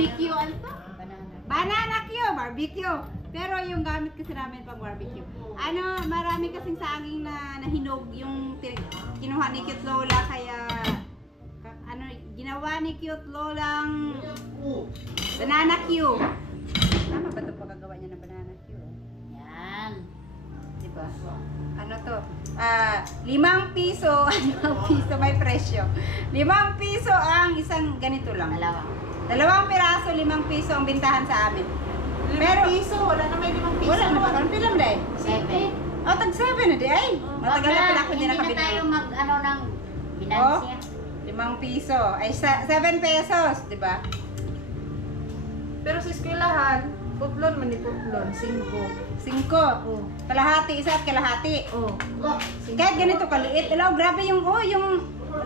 Barbecue, ano to? Banana Q, barbecue. Pero yung gamit kasi namin pang barbecue. Ano, marami kasing saging na nahinog yung kinuha ni Cute Lola kaya ano, ginawa ni Cute Lolang banana Q. Tama ba ito pagkagawa niya ng banana Q? Yan. Diba? Ano to? 5 piso. 5 piso may presyo. 5 piso ang isang ganito lang. Dalawang piraso, 5 piso ang bintahan sa amin. 5 piso, wala na may 5 piso. Wala na ba? Anong film dahil? 7. Oh, tag 7 na di ay. Matagal na pala ako hindi nakabili. Hindi na tayo mag, ano, ng binansya. 5 piso. Ay, 7 pesos, di ba? Pero sa eskwelahan, putlon man ni putlon, 5. 5. Kalahati, isa at kalahati. Oh. Kahit ganito kaliit. Ilaw, grabe yung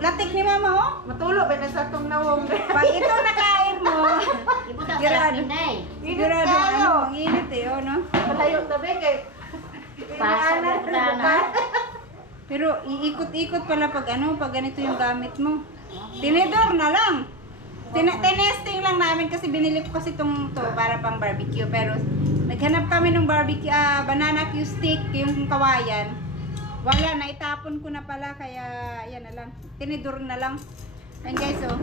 latik ni mama, oh. Matulo ba na sa itong nawong? Pag ito nakain mo, Ibutan sa Sigurado. Pinay. sigurado ano, ang init eh, oh, no? Malayo tabi kay Pasok na na. Pero iikot-ikot pala pag ganito yung gamit mo. Tinidor na lang. Tinesting lang namin kasi binili ko kasi to para pang barbecue. Pero naghanap kami ng barbecue, banana Q stick, yung kawayan. Wala, naitapon ko na pala kaya yan na lang. Tinidor na lang. Ayun guys, oh.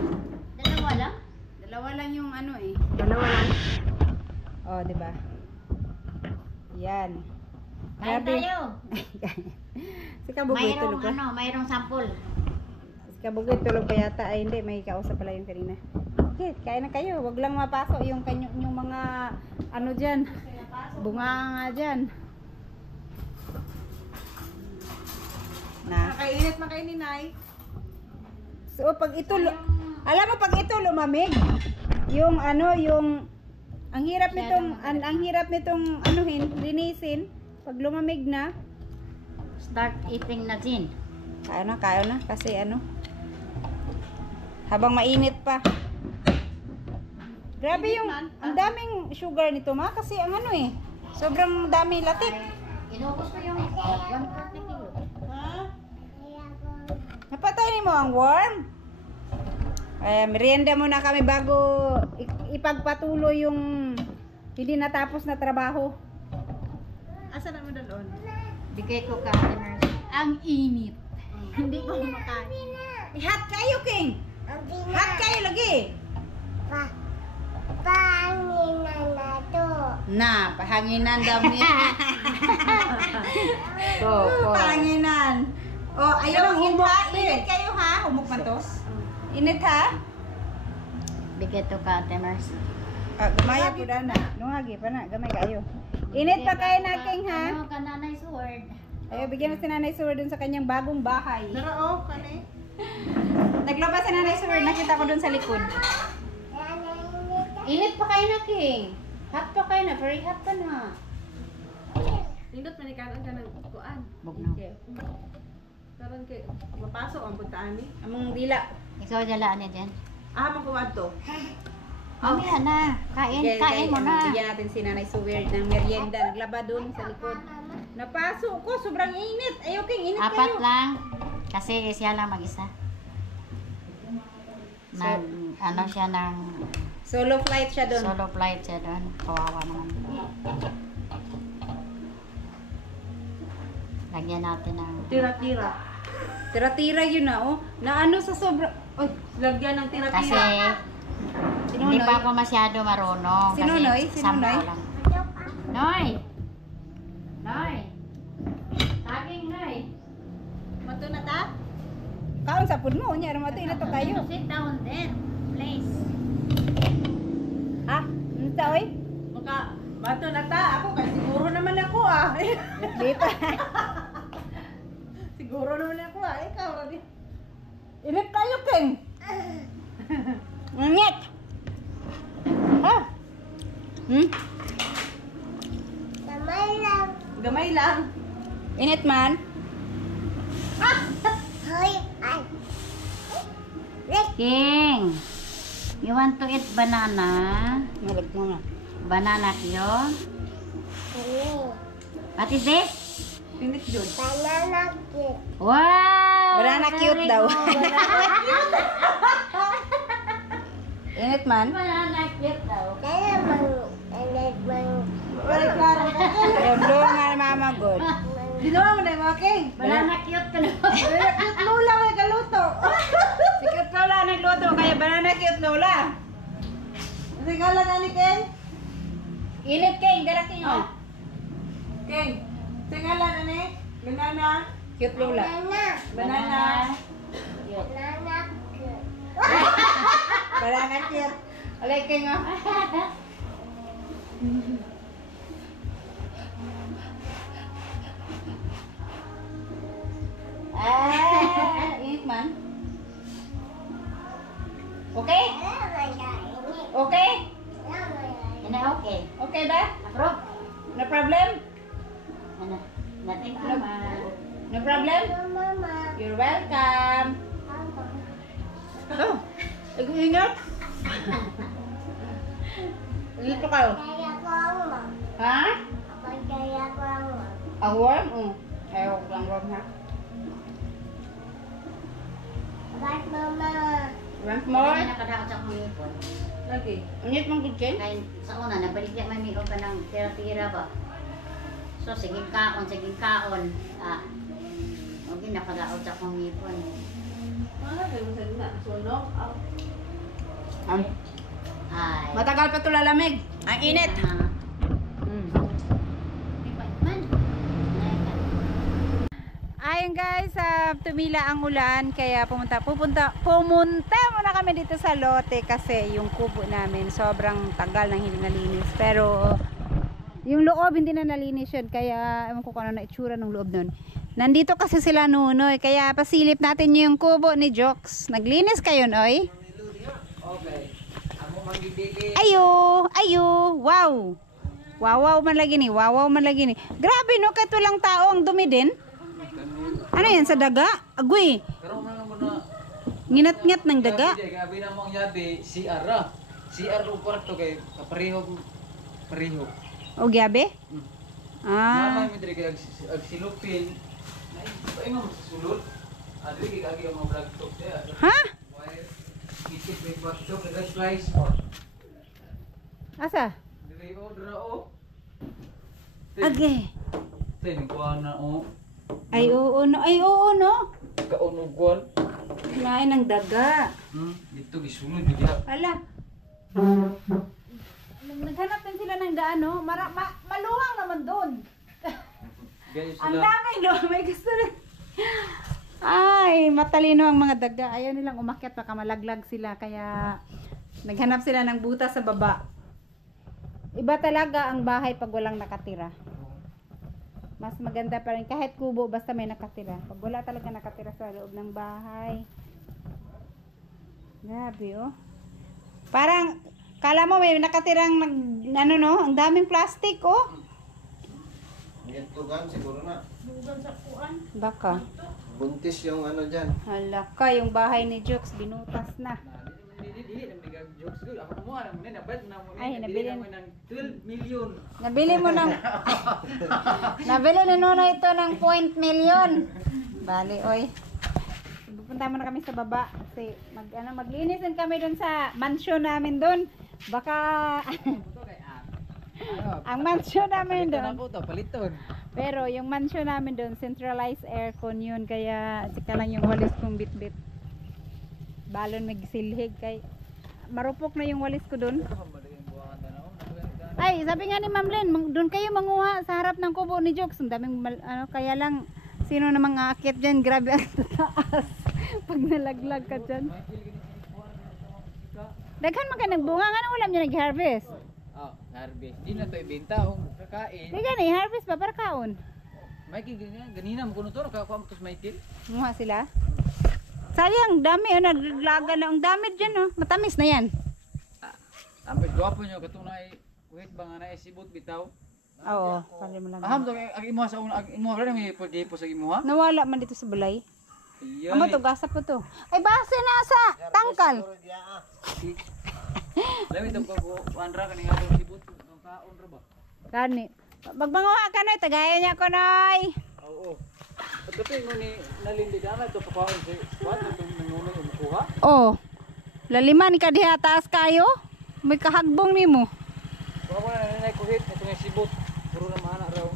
Dalawa lang? Dalawa lang yung ano eh. Dalawa lang. Oh, di ba? Yan. Kain tayo. Si Kabugoy tulog pa. Mayroong sampol. Si Kabugoy tulog pa yata. Ay hindi, may kausap pala yung kanina. Okay, kain na kayo. Wag lang mapasok yung mga ano dyan. Bunga nga dyan. Na. Nakainit man kay ni Nay. So pag ito, alam mo pag ito lumamig, yung ang hirap nitong linisin pag lumamig na. Start eating na din. Kaya na kasi habang mainit pa. Grabe yung ang daming sugar nito ma kasi ang sobrang dami latik. Inubos ko yung 140 kilo. Napatay ni mo ang worm. Merienda muna kami bago ipagpatuloy yung hindi natapos na trabaho. Asa na mo dalon? Bigay ko customers. Ang init. Hindi ko kumakain. Hot kayo, King. Hot kayo lagi. Panginan na to. Na, pahanginan dami. Pahanginan. Oh, ayaw init ha. Init kayo ha. Humok man to. Init ha. Bigay to customers. Gamaya po na. Nungagi pa na. Gamay kayo. Init pa kayo na, King ha. Ano ka nanay sword? Ayaw, bigyan mo si Nanay Sur dun sa kanyang bagong bahay. Nara kani. Naglabas si Nanay Sur. Nakita ko dun sa likod. Init pa kayo na, King. Hot pa kayo na. Very hot pa na. Nindot man ikaw ka ng kuan. Bugnaw. Karon kay mapasok ang puntaan ni. Among dila. Ikaw dalaan niya dyan. Makuwad to. Mamaya na. Kain mo na. Bigyan natin si Nanay Suwer ng merienda. Naglaba dun sa likod. Napasok ko. Sobrang init. Ayaw, King. Init kayo. 4 lang. Kasi siya lang mag-isa. Ano siya ng Solo flight siya dun. solo flight siya doon. Kawawa naman. Lagyan natin ng Tira-tira. Tira-tira yun na, oh. Na ano sa sobra... Oy, Lagyan ng kasi tira-tira. hindi pa ako masyado marunong. Si Nonoy? Si sampo Nonoy? lang. Noy! Noy! Taging, Noy! Mato na ta? kaon sa pud mo. Nya, ramato ina to kayo. Sit down there, please. Ha? Ano ta, oy? Maka, mato na ta. Ako, kay siguro naman ako Di pa. Siguro naman ako Ikaw, Rodi. Init kayo, King. Init. Ha? Gamay lang. Gamay lang. Init man. Hoy, ay. King, you want to eat banana? Malag mo na. Banana yun? Ano? What is this? Pinit yun. Banana cake. Wow! Banana cute very daw. good. Init man. Banana Cute daw. Kaya Balik klaro ka. Ayun, doon nga mama good. Ginawa mo na yung mga king. Banana cute ka na. Cute Lola may kaluto. Si cute Lola nagluto, kaya banana cute Lola. Kasi kala na ni Ken. Init King, dara King oh. King. Tingala na ni. Banana. Cute Lola. Banana. Cute. Banana cute. Alay King oh. Init man. Okay? Okay? Ano, okay. Okay ba? Approve? No problem? Ano? Nothing naman. No problem? You're welcome. Oh, ingat. Dito kayo. Ha? Ang warm? Ayaw ko lang warm ha. Want more? Hindi nakadaot sa akong ipon. Lagi. Init mong good King? Kaya sa una, nabaligya may mayroon ka ng tira-tira ba? So, sige kaon, sige kaon. Huwag yun nakadaot sa akong ipon. Ano kayo sa na? Sunog? Ay. Matagal pa ito lalamig. Ang init. Ayun guys, tumila ang ulan kaya pumunta muna kami dito sa lote kasi yung kubo namin sobrang tagal nang hindi nalinis. Pero yung loob hindi na nalinis yun kaya ewan ko kung ano na itsura ng loob nun. Nandito kasi sila Nunoy kaya pasilip natin yung kubo ni Jokes. Naglinis kayo Noy? Ayo, wow. Wow man lagi ni. Grabe no, kahit walang tao ang dumi din. Ano yan sa daga? Agoy. Pero man mo na Nginat-ngat ng daga. gabi na mong yabi CR ra. CR ug kwarto kay kapareho. O gabi? Mama Ah. mi diri kay ag silupin. Nay, paingon sa sulod. Adri kay agi ang mga vlog talk dia. Ha? Wire kitip may kwarto kay slice. Asa? Diri order o. Age. Tin kuha na o. Ay oo no. Kaunugon. Kinain ng daga. Dito gisulod dia. Ala. Naghanap din sila ng daan no. Maluwang naman doon. Ganyan Ang sila. dami no. May gusto rin. Ay, matalino ang mga daga. Ayaw nilang umakyat baka malaglag sila kaya naghanap sila ng butas sa baba. Iba talaga ang bahay pag walang nakatira. Mas maganda pa rin kahit kubo basta may nakatira. Pag wala talaga nakatira sa loob ng bahay. Grabe oh. Parang kala mo may nakatirang ano no, ang daming plastic oh. Yan tugan siguro na. Baka. Buntis yung ano dyan. Hala ka, yung bahay ni Jokes binutas na. Dili na mga jokes good. Ako mo na mo na bad na mo. Ay, nabili. Naman ng 12 million. Nabili mo ng nabili ni Nono ito ng 0.1 million. Bali, oy. Pupunta muna kami sa baba kasi maglinis din kami doon sa mansion namin doon. Baka ang mansion namin doon. Ako to paliton. Pero yung mansion namin doon, centralized aircon yun. Kaya sika lang yung walis kong bitbit. Balon magsilhig kay marupok na yung walis ko doon. Ay, sabi nga ni Ma'am Len, doon kayo manguha sa harap ng kubo ni Jokes. Ang daming kaya lang sino namang aakyat diyan, grabe ang taas. Pag nalaglag ka diyan. Daghan man ka nagbunga, nga ulam niya nag-harvest. Oh, harvest. Di na to ibenta kung kakain. Di gani, harvest pa para kaon. Mikey ganina mo kuno to nakakuha mo to sa Michael. Munga sila. Sayang, dami naglaga na ang dami diyan oh. Matamis na yan. Ampes gwapo nyo katunay wait ba nga na isibot bitaw. Oo, pali mo lang. Aham to ang imuha sa una imuha ra may pwede po sa imuha. Nawala man dito sa balay. Ayun. Amo to gasa po to. Ay base na sa tangkal. Lawi to ko wanra kaning ato sibot ang kaon ra ba. Gani. Magmanguha ka na, tagayan niya ko noy. Oo. At kapag mo ni nalindigan na ito kapaon sa squad itong nangunay umukuha. Oh. Lalima ni kadiha taas kayo. May kahagbong ni mo. Bawa na nanay ko hit. Ito nga sibot. Puro na mana raw.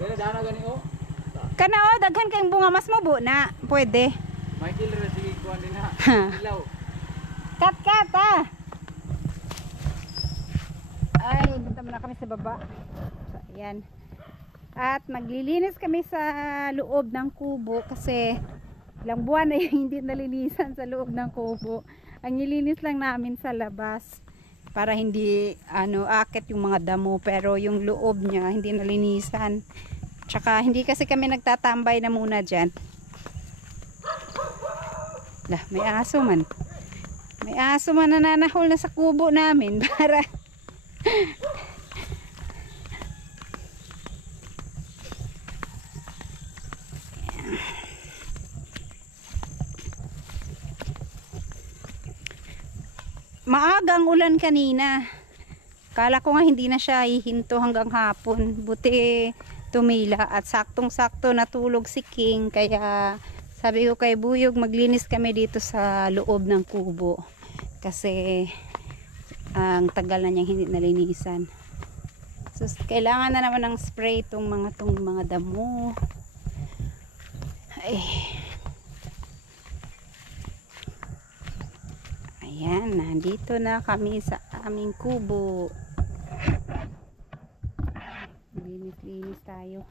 Kaya dana gani o. Kana o, daghan kayong bunga. Mas mabu na. Pwede. Michael rin sige kuhan din ha. Ilaw. Kat ah. Ay, punta muna kami sa baba. So, ayan. At maglilinis kami sa loob ng kubo kasi ilang buwan na yung hindi nalinisan sa loob ng kubo. Ang nilinis lang namin sa labas para hindi akit yung mga damo, pero yung loob niya hindi nalinisan. Tsaka hindi kasi kami nagtatambay na muna dyan. Lah, may aso man. May aso man na nanahol na sa kubo namin para maagang ulan kanina. Kala ko nga hindi na siya hihinto hanggang hapon. Buti tumila at saktong-sakto natulog si King. Kaya sabi ko kay Buyog maglinis kami dito sa loob ng kubo. Kasi ang tagal na niyang hindi nalinisan. So kailangan na naman ng spray tong mga damo. Ay. Ayan, nandito na kami sa aming kubo. Linis-linis tayo.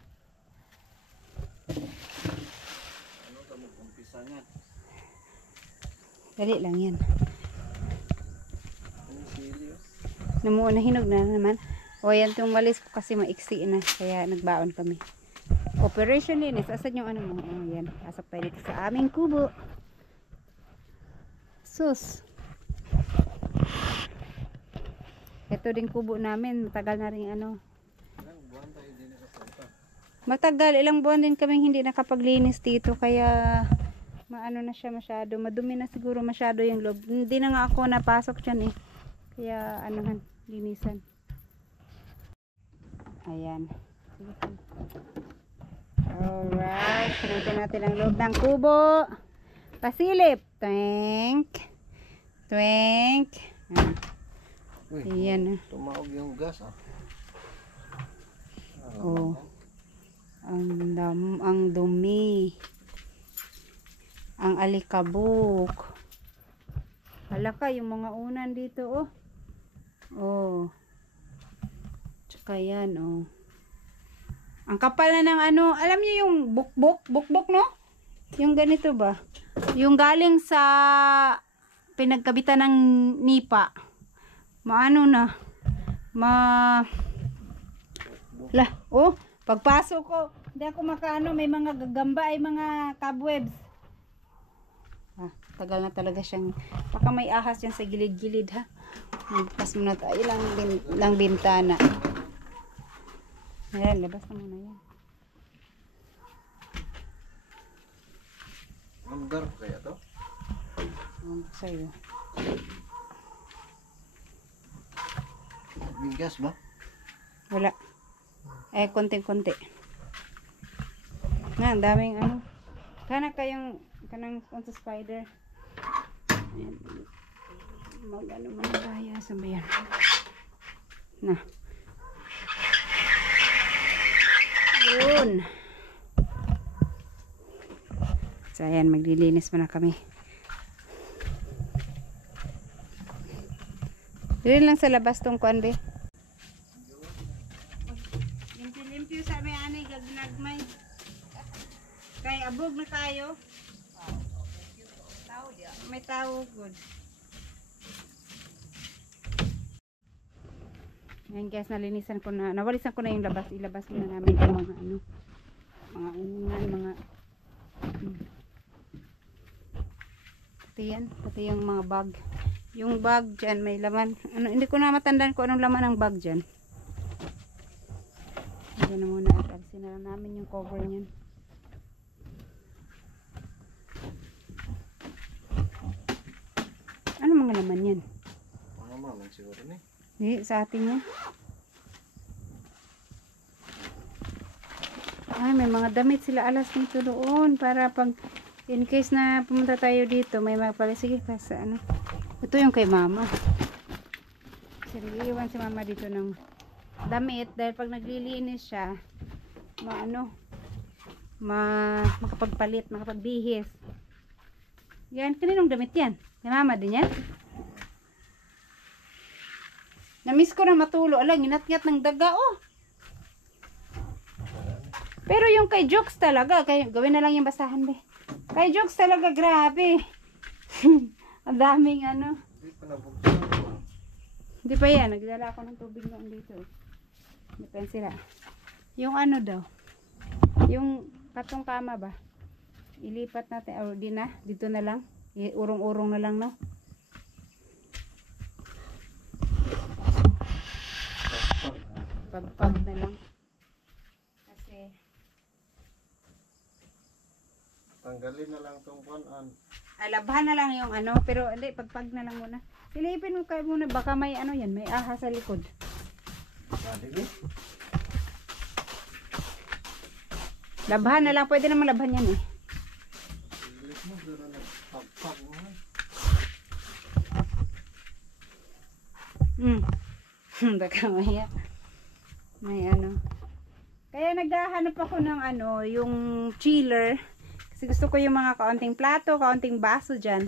Ano ka mag-umpisa niyan? Dali lang yan. Ano sili? Nahinog na naman. O yan, itong walis ko kasi maiksi na. Kaya nagbaon kami. Operation linis. Asan yung ano mo? O yan. Pasok tayo dito sa aming kubo. Sus. Ito din kubo namin. Matagal na rin Ilang buwan tayo hindi nakapunta? Matagal. Ilang buwan din kaming hindi nakapaglinis dito. Kaya maano na siya masyado. Madumi na siguro masyado yung loob. Hindi na nga ako napasok dyan eh. Kaya linisan. Ayan. Alright. Sinunod natin ang loob ng kubo. Pasilip. Twank. Twank. Uy, Ayan. tumawag yung gas ah. Oh. Ang dumi. Ang alikabok. Halaka yung mga unan dito oh. Oh. Tsaka yan oh. Ang kapal na ng alam niyo yung bukbok no? Yung ganito ba? Yung galing sa pinagkabitan ng nipa. Maano na? Lah, oh, pagpasok ko, hindi ako may mga gagamba ay mga cobwebs. Tagal na talaga siyang, baka may ahas yan sa gilid-gilid ha. Magpas muna tayo lang bintana. Ayan, labas na muna yan. Mandar kaya to? Sa'yo. May gas ba? Wala. Konti-konti. Nga, ang daming Kanang konti spider. Ayan. Manibaya. Saan ba yan? Na. Yun. So, ayan. Maglilinis muna kami. Dili lang sa labas tong kuan be. Limpyo sa may anay gagnagmay. Kay abog na tayo. May tao good. Ayan guys, nalinisan ko na. Nawalisan ko na yung labas. Ilabas muna namin yung mga mga unan, mga pati yan. Pati yung mga bag. Yung bag dyan may laman. Hindi ko na matandaan kung anong laman ng bag dyan. Diyan na muna at alisin na namin yung cover niyan. Ano mga laman yan? Ano naman siguro ni? Hindi, sa atin yan. Ay, may mga damit sila alas dito doon para pag in case na pumunta tayo dito may mga pala. Sige kasi ito yung kay mama. Kasi nag-iwan si mama dito ng damit dahil pag naglilinis siya, makapagpalit, makapagbihis. Yan, kaninong damit yan? Kay mama din yan? Namiss ko na matulo. Alang, inat-ngat ng daga, oh. Pero yung kay Jokes talaga, gawin na lang yung basahan, be. Kay Jokes talaga, grabe. Ang daming ano. Hindi pa nabuksan. Hindi pa yan, nagdala ako ng tubig noon dito. Depende sila. Yung ano daw, yung katong kama ba? Ilipat natin, o di na, dito na lang. Urong-urong na lang, no? Pagpag na lang. Kasi, Tanggalin na lang tong kuan. labhan na lang yung ano, pero hindi, pagpag na lang muna. Silipin mo kayo muna, baka may ano yan, may aha sa likod. Dali. Labhan na lang, pwede naman labhan yan eh. Bilis mo, pero nagpagpag mo. Baka may ano. Kaya naghahanap ako ng ano, yung chiller. Kasi gusto ko yung mga kaunting plato, kaunting baso dyan.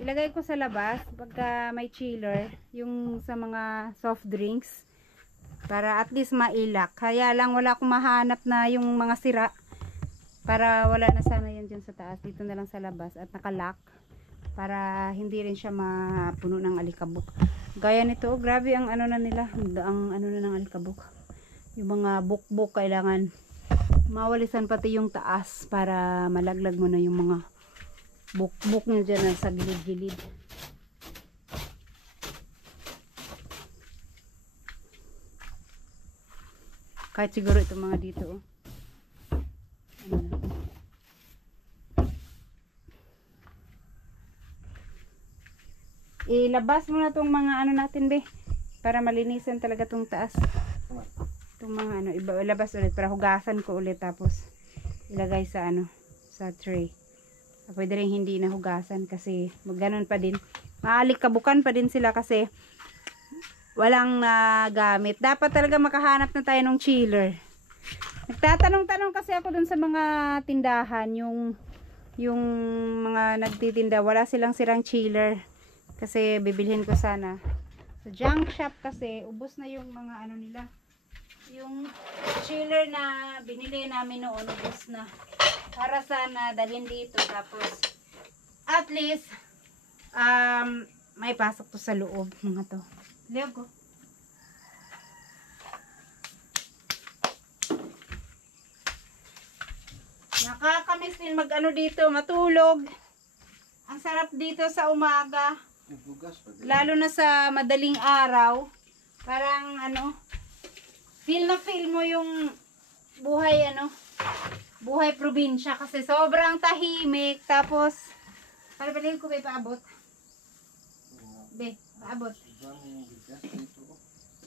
Ilagay ko sa labas pagka may chiller, yung sa mga soft drinks. Para at least mailak. Kaya lang wala akong mahanap na yung mga sira. Para wala na sana yan dyan sa taas. Dito na lang sa labas at nakalock. Para hindi rin siya mapuno ng alikabok. Gaya nito, oh, grabe ang ano na nila. Ang ano na ng alikabok. Yung mga bukbok kailangan mawalisan pati yung taas para malaglag mo na yung mga bukbok nyo dyan sa gilid-gilid. Kahit siguro itong mga dito, oh. Ano na. Ilabas mo na itong mga ano natin, be. Para malinisan talaga itong taas. Itong mga ano, ilabas ulit para hugasan ko ulit tapos ilagay sa ano, sa tray. Pwede rin hindi na hugasan kasi magganon pa din. Maalikkabukan pa din sila kasi walang nagamit. Dapat talaga makahanap na tayo ng chiller. Nagtatanong-tanong kasi ako dun sa mga tindahan, yung mga nagtitinda, wala silang sirang chiller. Kasi bibilhin ko sana. Sa junk shop kasi, ubos na yung mga ano nila. Yung chiller na binili namin noon, ubos na. Para sana dalhin dito. Tapos, at least, may pasok to sa loob. Mga to. Leo ko. Nakakamiss din mag ano dito, matulog. Ang sarap dito sa umaga. Bugas pa din. Lalo na sa madaling araw. Parang ano, feel mo yung buhay ano, buhay probinsya kasi sobrang tahimik. Tapos, para balhin ko ba paabot? Be, paabot.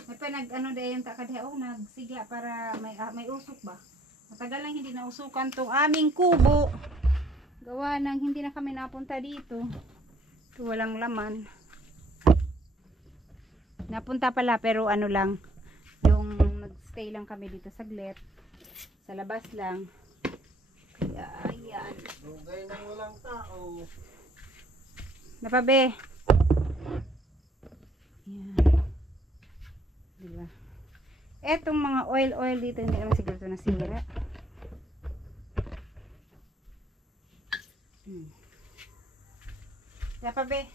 May pa nag ano dayon ta kadya, oh, nagsigla para may usok ba? Matagal lang hindi nausukan tong aming kubo. Gawa nang hindi na kami napunta dito. Ito walang laman. Napunta pala pero ano lang, yung nagstay lang kami dito saglit. Sa labas lang. Kaya ayan. Lugay nang walang tao. Napabe. Yan. Diba? Etong mga oil dito, hindi naman siguro ito nasira. Napabe.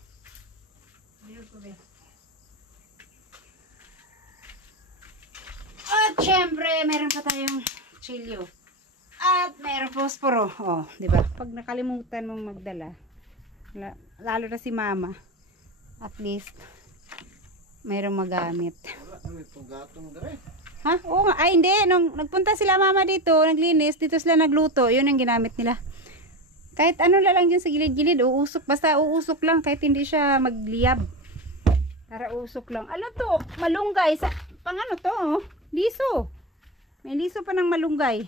Ayun ko be. At syempre, meron pa tayong chilyo. At meron posporo. Oh, di ba? Pag nakalimutan mong magdala, lalo na si mama, at least mayroong magamit. Wala na may paggatong dere. Ha? Oo nga. Ay, hindi. Nung nagpunta sila mama dito, naglinis, dito sila nagluto. Yun ang ginamit nila. Kahit ano lang dyan sa gilid-gilid, uusok. Basta uusok lang kahit hindi siya magliyab. Para usok lang. Ano to? Malunggay. Pang ano to? Oh? Liso. May liso pa ng malunggay.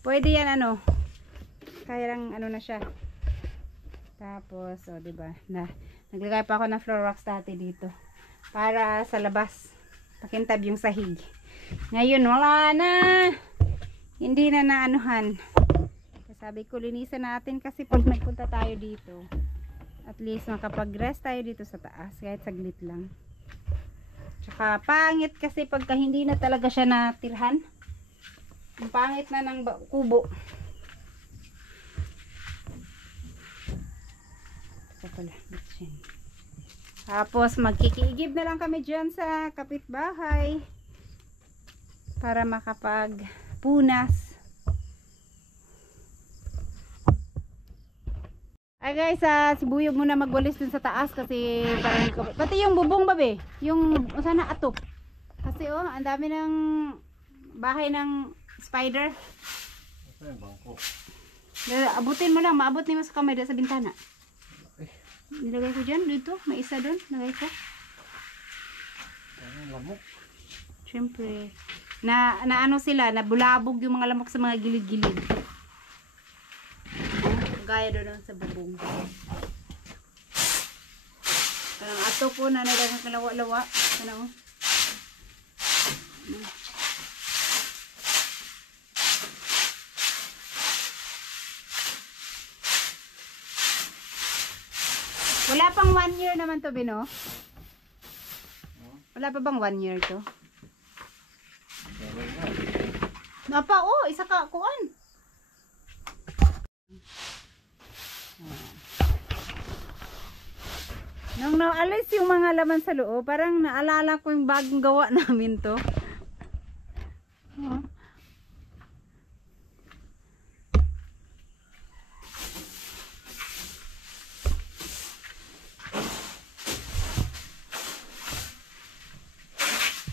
Pwede yan ano. Kaya lang ano na siya. Tapos, oh, diba? Naglagay pa ako ng floor wax dati dito. para sa labas. Pakintab yung sahig. Ngayon wala na. Hindi na naanuhan. Sabi ko linisan natin kasi pag nagpunta tayo dito, at least makapag-rest tayo dito sa taas kahit saglit lang. Tsaka pangit kasi pagka hindi na talaga siya natirhan. Ang pangit na ng kubo. Ito pala, bitchin. Tapos magkikiigib na lang kami dyan sa kapitbahay para makapagpunas. Ay guys, si Buyog muna magwalis dun sa taas kasi parang pati yung bubong babe, yung sana atop. Kasi ang dami ng bahay ng spider. Ito yung bangko. Abutin mo lang, maabot mo sa kamay sa bintana. Nilagay ko dyan, dito, may isa dun, nilagay ko. Ano, lamok. Siyempre, na ano sila, nabulabog yung mga lamok sa mga gilid-gilid. Gaya doon sa bubong. Parang ato po na nagdagang kalawa-lawa. Ano? Wala pang 1 year naman to, Bino? Wala pa bang 1 year to? Napa, isa ka, kuan. Nung naalis yung mga laman sa loob, parang naalala ko yung bagong gawa namin to.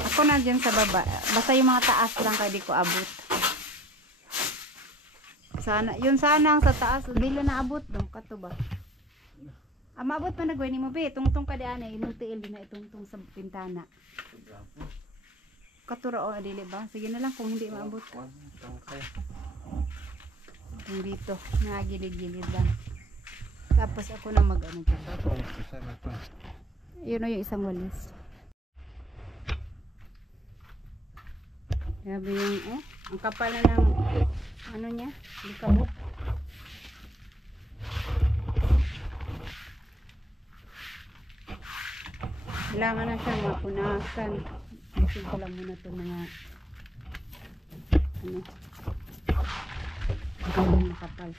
Ako na dyan sa baba. Basta yung mga taas lang kaya di ko abot. Sana, yun sana ang sa taas. Dili na abot dong. Kato ba? Mabot pa nagway ni mo be. Tungtong ka diyan eh. Inong tiil din na itungtong sa pintana. Katura o adili ba? Sige na lang kung hindi maabot. Yung dito. Nagilid-gilid lang. Tapos ako na mag-ano dito. Yun o yung isang walis. Grabe yung ang kapal na ng ano niya, likabok. Kailangan na siyang mapunasan. Kasi ko lang muna ito mga ano ang makapal.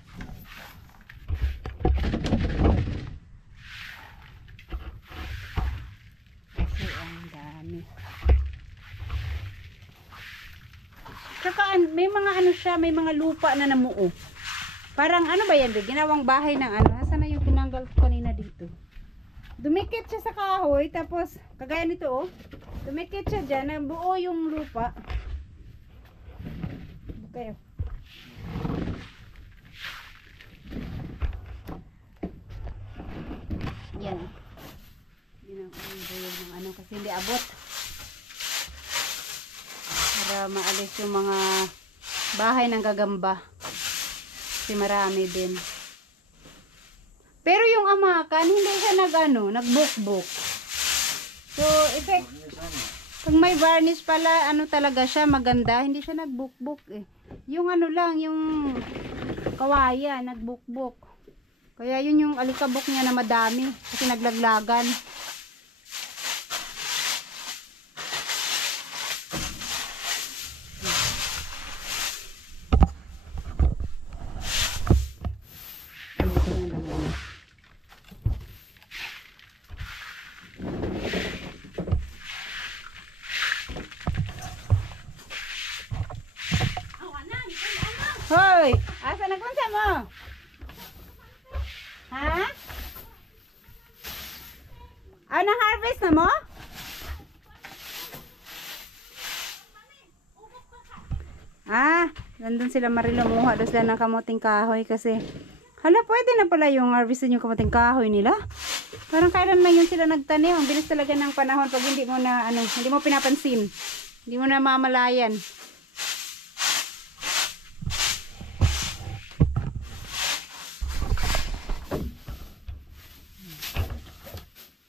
Kasi ang dami. Saka may mga ano siya, may mga lupa na namuo. Parang ano ba yan? Ginawang bahay ng ano. Nasaan na yung tinanggal ko kanina dito? Dumikit siya sa kahoy, tapos kagaya nito dumikit siya dyan, nabuo yung lupa. Okay. Yan. Yan ang buyog ng ano kasi hindi abot. Para maalis yung mga bahay ng gagamba. Kasi marami din. Pero yung amakan, hindi siya nagbukbuk. So, effect, pag may varnish pala, ano talaga siya, maganda, hindi siya nagbukbuk eh. Yung ano lang, yung kawaya, nagbukbuk. Kaya yun yung alikabok niya na madami, kasi naglaglagan. Hoy! Asa nagpunta mo? Ha? Na-harvest na mo? Nandun sila Marilo, muha doon sila ng kamuting kahoy kasi hala, pwede na pala yung harvestin yung kamuting kahoy nila. Parang kailan lang yun sila nagtanim. Ang bilis talaga ng panahon pag hindi mo na, hindi mo pinapansin. Hindi mo na mamalayan.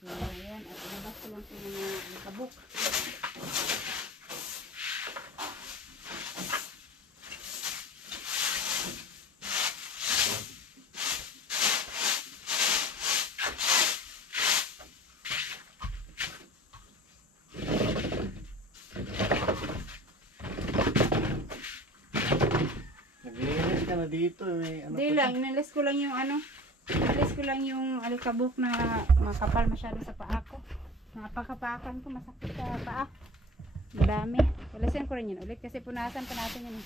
Ayan, at nabas ko lang po mga ka na dito. May ano Hindi pa lang, inalis ko lang yung inalis ko lang yung alikabok na makapal masyado sa paa ko. Napakapakan ko, masakit sa paa. Madami. Walasin ko rin yun ulit kasi punasan pa natin yun.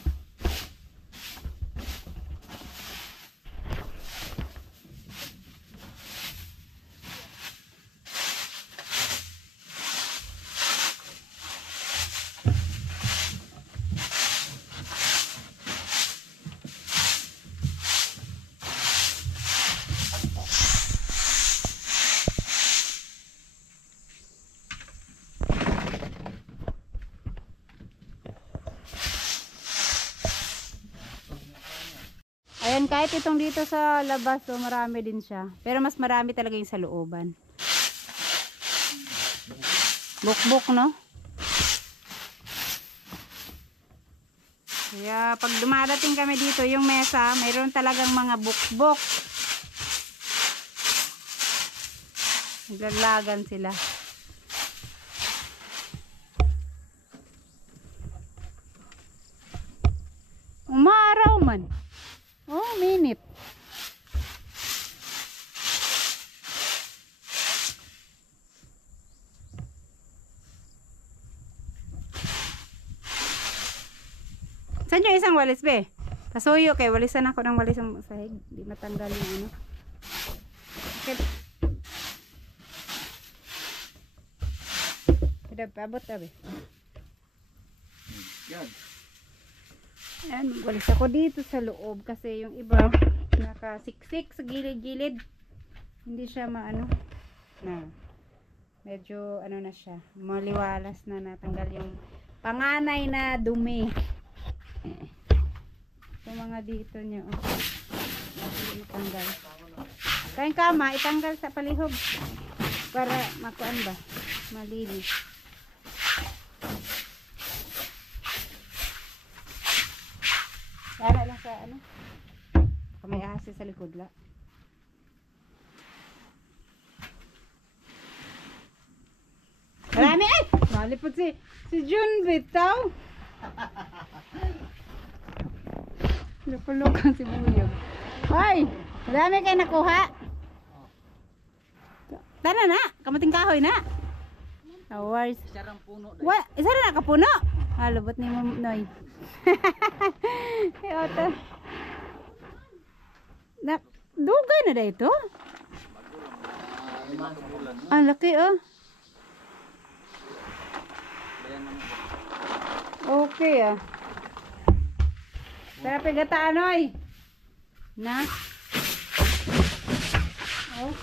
Ayan, kahit itong dito sa labas, so marami din siya. Pero mas marami talaga yung sa looban. Bukbok, no? Kaya pag dumadating kami dito, yung mesa, mayroon talagang mga bukbok. Naglalagan sila. Umaraw man. Oh, minute. Saan yung isang walis, be? Pasuyo kay walisan ako ng walis ng sahig. Hindi matanggal yung ano. Okay. Pwede paabot ka, be? yan. Ayan, walis ako dito sa loob kasi yung iba nakasiksik sa gilid-gilid. Hindi siya maano na medyo ano na siya, maliwalas na, natanggal yung panganay na dumi. Yung mga dito niya, itanggal. Kayang kama, itanggal sa palihog para makuan ba, malinis. Lala lang sa ano, kamay ahas sa likod la. Marami ay! Malipot si Jun bitaw. Lupulukan si Buyog. Hoy! Marami kayo nakuha. Tana na, kamating kahoy na. Awards. Sarang puno. Isa na nakapuno. Lubot ni Ma'am Noy. Ito. Dugay na da ito. Ang laki oh. Okay ah. Pero pigataan oy. Na. Oh.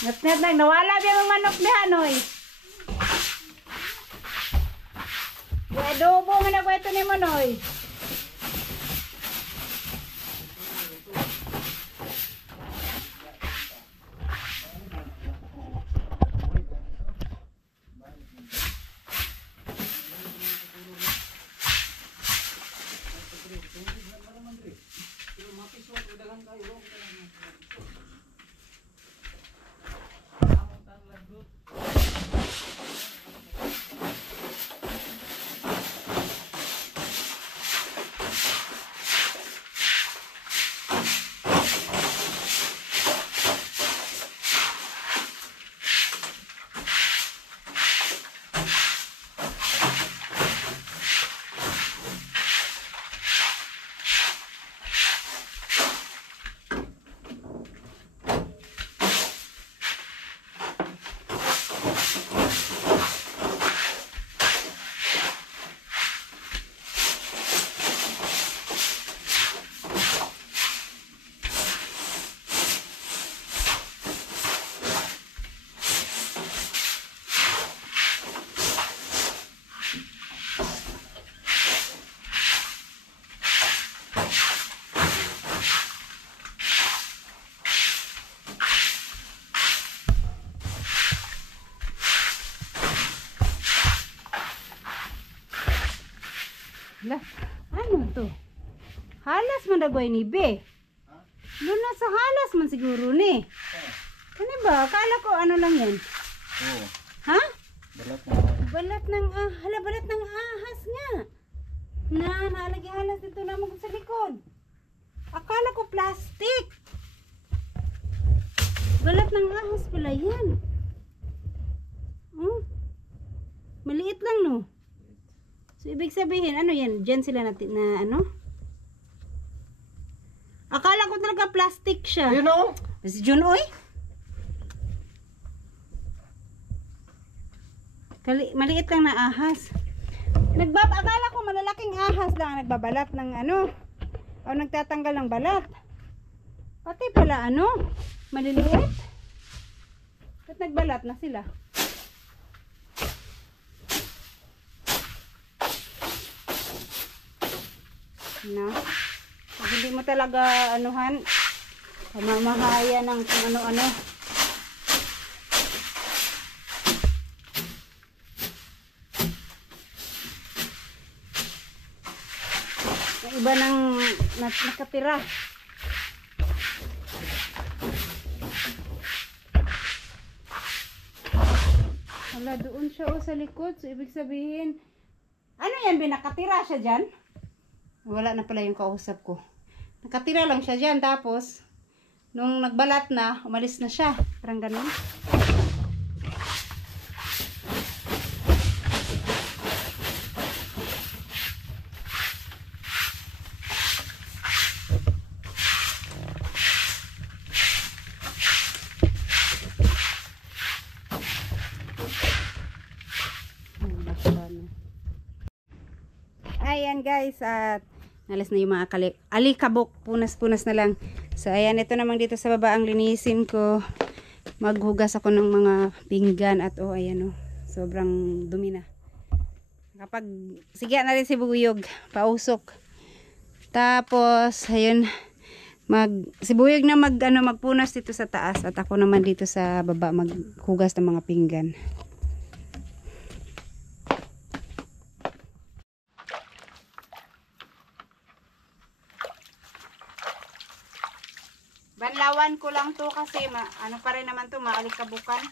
Ngat-ngat lang, nawala biya mga manok ni Hanoy. Adobo nga na ko ito ni Manoy. Lah, ano to? Halas man dagoy ni be. Luna sa halas man siguro ni. Ano ba? Akala ko ano lang yan. Oo. Ha? Balat na. Balat ng balat ng ahas nga. Naalagay halas dito naman sa likod. Akala ko plastic. Balat ng ahas pala yan. Oh. Maliit lang no. So ibig sabihin ano yan? Diyan sila na ano? Akala ko talaga plastic siya. You know? Si Jun oy. Maliit lang na ahas. Akala ko malalaking ahas lang nagbabalat ng ano o nagtatanggal ng balat. Pati pala ano maliliit. At nagbalat na sila. No? Pag hindi mo talaga anuhan pamamahaya ng kung ano-ano. Iba nang nakatira. Wala, doon siya sa likod. So, ibig sabihin, ano yan, nakatira siya dyan? Wala na pala yung kausap ko. Nakatira lang siya dyan. Tapos, nung nagbalat na, umalis na siya. Parang ganun. Ayan guys, at nalis na yung mga alikabok, punas-punas na lang. So ayan, ito namang dito sa baba ang linisin ko. Maghugas ako ng mga pinggan at ayan sobrang dumi na. Kapag siga na rin si Buyog, pausok. Tapos ayun, si Buyog na magpunas dito sa taas at ako naman dito sa baba maghugas ng mga pinggan. Banlawan ko lang to kasi ano pa rin naman to, maalikabukan.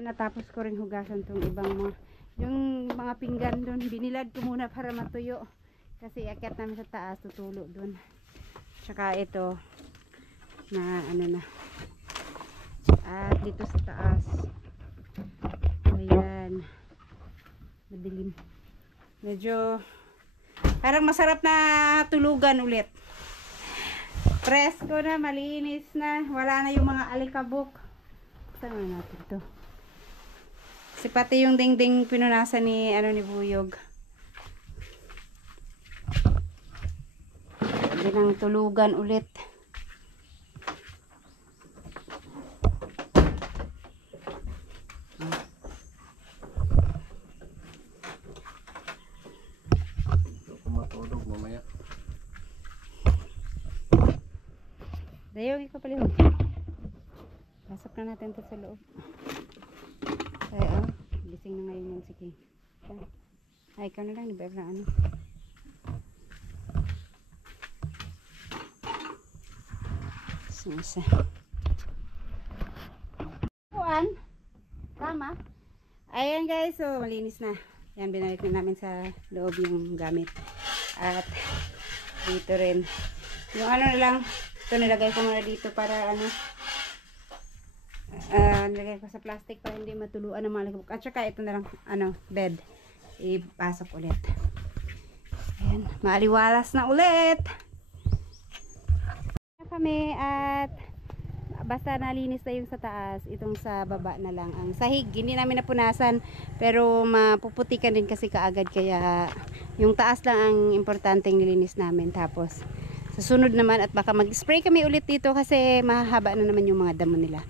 Natapos ko rin hugasan tong ibang yung mga pinggan doon, binilad ko muna para matuyo kasi akyat namin sa taas, tutulo doon. Tsaka ito na ano na at dito sa taas ayan, madilim, medyo parang masarap na tulugan ulit. Presko na, malinis na, wala na yung mga alikabok. Saan natin to? Si pati yung dingding pinunasan ni Buyog. Hindi nang tulugan ulit. Matulog mamaya. Dayog ikaw pala. Pasok na natin ito sa loob. Ay, gising na ngayon yung sige. Ay, ikaw na lang, di ba ano? Sumisa. Kuan? Tama? Ayan guys, so malinis na. Yan, binalik na namin sa loob yung gamit. At dito rin. Yung ano na lang, ito nilagay ko muna dito para ano, nilagay ko sa plastic para hindi matuluan ng mga alikabok. At saka ito na lang, bed. Ipasok ulit. Ayan, maaliwalas na ulit. Kami at basta nalinis na yung sa taas, itong sa baba na lang. Ang sahig, hindi namin napunasan, pero mapuputikan din kasi kaagad, kaya yung taas lang ang importanteng nilinis namin. Tapos, sa sunod naman at baka mag-spray kami ulit dito kasi mahahaba na naman yung mga damo nila.